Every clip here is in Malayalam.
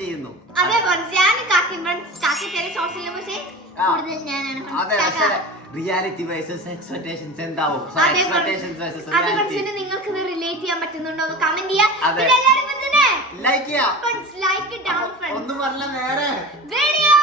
ചെയ്യുന്നു. റിയാലിറ്റി വേഴ്സസ് എക്സ്പെക്ടേഷൻസ് എന്താവും? നിങ്ങൾക്ക് റിലേറ്റ് ചെയ്യാൻ പറ്റുന്നുണ്ടോ എന്ന് കമന്റ് ചെയ്യാം. ലൈക്ക് ചെയ്യാം. ഒന്നും പറഞ്ഞ വേറെ വീഡിയോ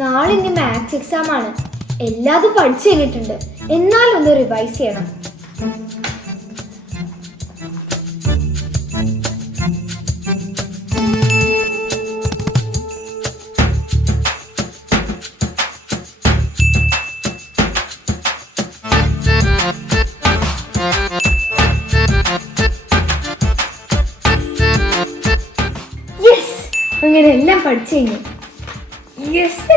നാളെ ഇനി മാത്സ് എക്സാം ആണ്. എല്ലാതും പഠിച്ചു കഴിഞ്ഞിട്ടുണ്ട്. എന്നാലും ഒന്ന് റിവൈസ് ചെയ്യണം. യെസ്, അങ്ങനെ എല്ലാം പഠിച്ചു കഴിഞ്ഞു.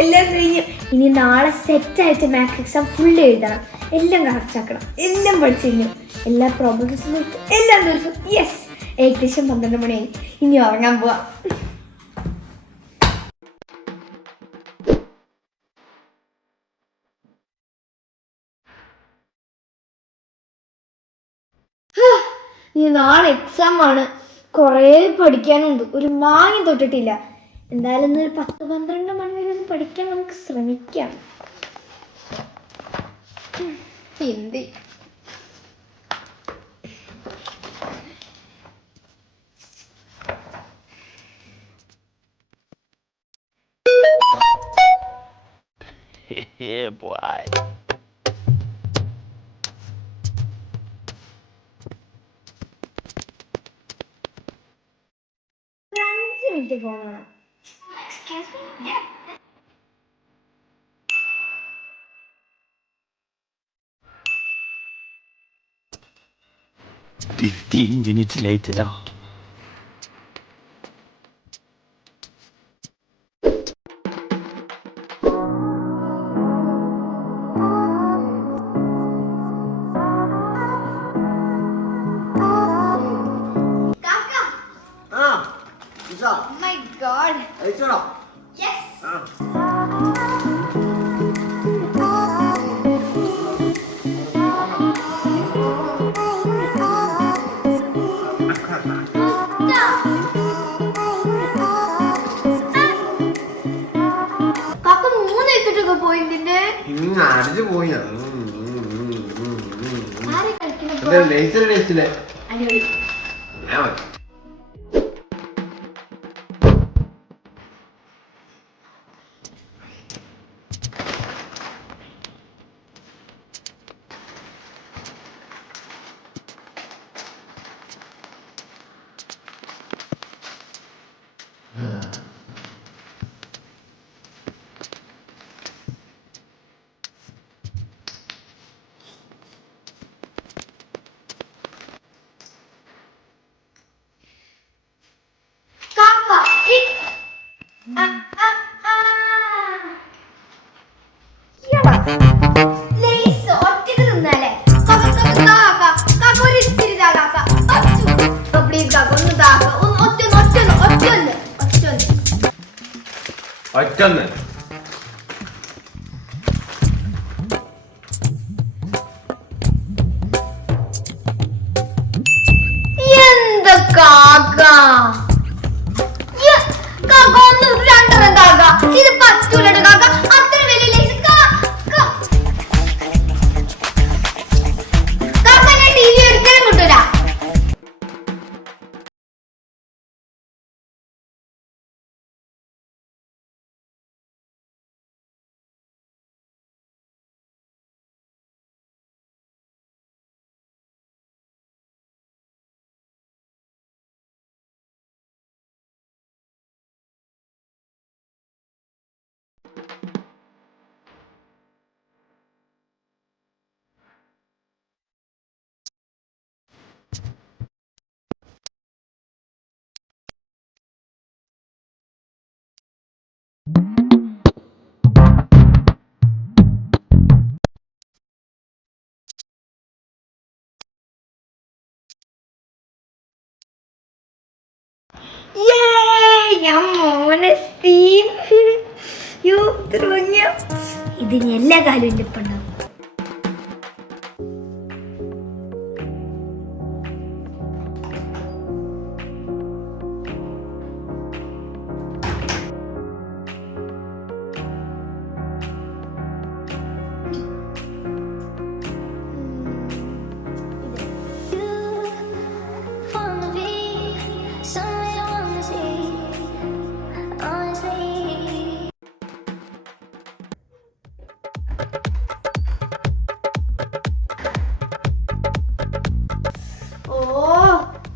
എല്ലാം കഴിഞ്ഞു. ഇനി നാളെ സെറ്റായിട്ട് മാത്സ് എക്സാം ഫുൾ എഴുതണം. എല്ലാം കറക്റ്റ് ആക്കണം. എല്ലാം പഠിച്ചു കഴിഞ്ഞു. എല്ലാ പ്രോബ്ലംസും എല്ലാം തീർക്കും. യെസ്, ഏകദേശം 12 മണിയായി. ഇനി ഉറങ്ങാൻ പോവാം. ഇനി നാളെ എക്സാം ആണ്. കുറേ പഠിക്കാനുണ്ട്. ഒരു മാങ്ങി തൊട്ടിട്ടില്ല. എന്തായാലും ഒരു 10-12 മണി വരെ ഒന്ന് പഠിക്കാൻ നമുക്ക് ശ്രമിക്കാം. Hindi Yeah, boy. 5 മിനിറ്റ് പോകണം. Excuse me? Yeah. 15 minutes later. Oh my God. Yes. അടിച്ചു പോയി. ഒറ്റൊന്ന് എന്താ കാക്ക ഒന്ന് രണ്ടെണ്ണം കാക്ക ഇത് പറ്റൂലോ കാക്ക അത്ര വലിയ കാക്ക ഞാൻ ടി വി എടുക്കാനും കിട്ടൂല. ഞാൻ മോനെ ഇതിന് എല്ലാ കാലവും എൻ്റെ ഒപ്പം ഉണ്ടാവും.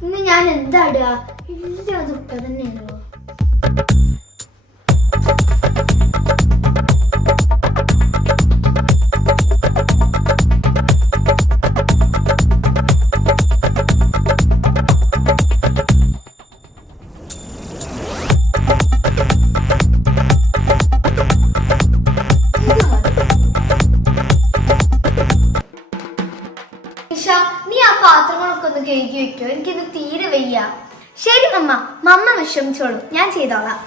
ഇന്ന് ഞാൻ എന്താ ഇടുക? എല്ലാം അത് ഇട്ട തന്നെയാണല്ലോ. നീ ആ പാത്രങ്ങളൊക്കെ ഒന്ന് കഴുകി വെക്കോ, എനിക്കിത് തീരെ വയ്യ. ശരി മമ്മ, മമ്മ വിഷമിച്ചോളൂ, ഞാൻ ചെയ്തോളാം.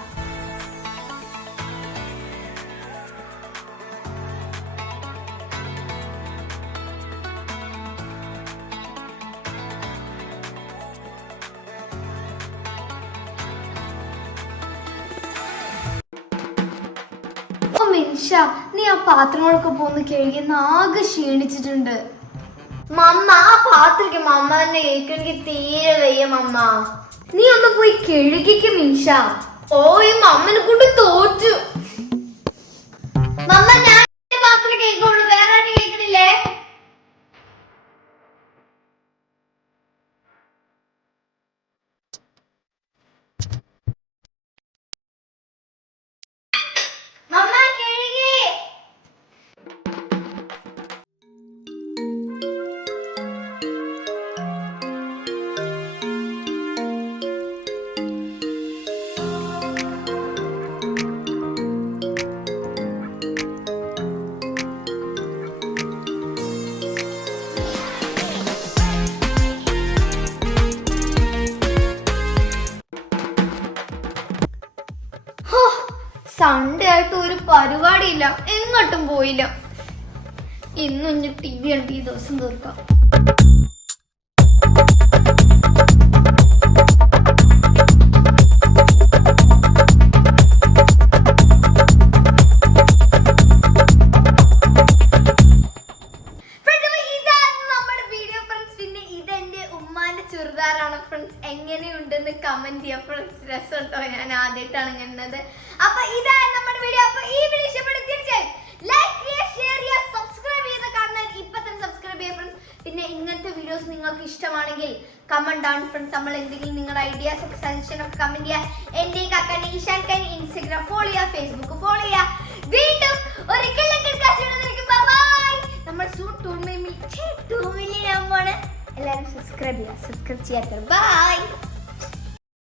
മിൻഷ, നീ ആ പാത്രങ്ങളൊക്കെ പോന്ന് കഴുകി ആകെ ക്ഷീണിച്ചിട്ടുണ്ട്. മമ്മ ആ പാത്രക്ക് മമ്മ തന്നെ കേക്ക്, എനിക്ക് തീരെ വയ്യ മമ്മ. നീ ഒന്ന് പോയി കഴുകിക്ക് മിൻഷ. ഓ ഈ മമ്മനെ കൊണ്ട് തോറ്റു. മമ്മ ഞാൻ പാത്രം കേൾക്കുള്ളൂ, വേറെ ആരും കേൾക്കണില്ലേ? മമ്മ കഴുകി. സൺഡേ ആയിട്ട് ഒരു പരിപാടിയില്ല, എങ്ങോട്ടും പോയില്ല. ഇന്നും ഇനി ടി വി കണ്ട് ഈ ദിവസം തീർക്കാം. ചുരിദാറാണ് ഫ്രണ്ട്സ്, എങ്ങനെയുണ്ടെന്ന് കമന്റ് ചെയ്യാം ഫ്രണ്ട്സ്. രസം കേട്ടോ, ഞാൻ ആദ്യമായിട്ടാണ് ഇങ്ങനത്. അപ്പൊ ഇതാണ് നമ്മുടെ വീഡിയോ. അപ്പൊ ഈ വീഡിയോ ഇഷ്ടപ്പെടുത്തി തീർച്ചയായും ലൈക്ക് ചെയ്യുക, ഷെയർ ചെയ്യുക, സബ്സ്ക്രൈബ് ചെയ്ത് കാണാൻ ഇപ്പൊ തന്നെ സബ്സ്ക്രൈബ് ചെയ്യുക ഫ്രണ്ട്സ്. പിന്നെ ഇങ്ങനത്തെ വീഡിയോസ് നിങ്ങൾക്ക് ഇഷ്ടമാണെങ്കിൽ കമന്റ് ഡൗൺ ഫ്രണ്ട്സ്. നമ്മൾ എന്തെങ്കിലും നിങ്ങളുടെ ഐഡിയാസ് ഒക്കെ സജഷൻ ഒക്കെ കമന്റ് ചെയ്യുക. എന്റെ കാക്കാന്റെ ഈശാൻ കാനി ഇൻസ്റ്റാഗ്രാം ഫോളോ ചെയ്യുക, ഫേസ്ബുക്ക് ഫോളോ ചെയ്യുക. വീണ്ടും ഒരിക്കലും നമ്മൾ സൂട്ട് 2 മില്യൺ എല്ലാവരും സബ്സ്ക്രൈബ് ചെയ്യാത്തവർ ബൈ.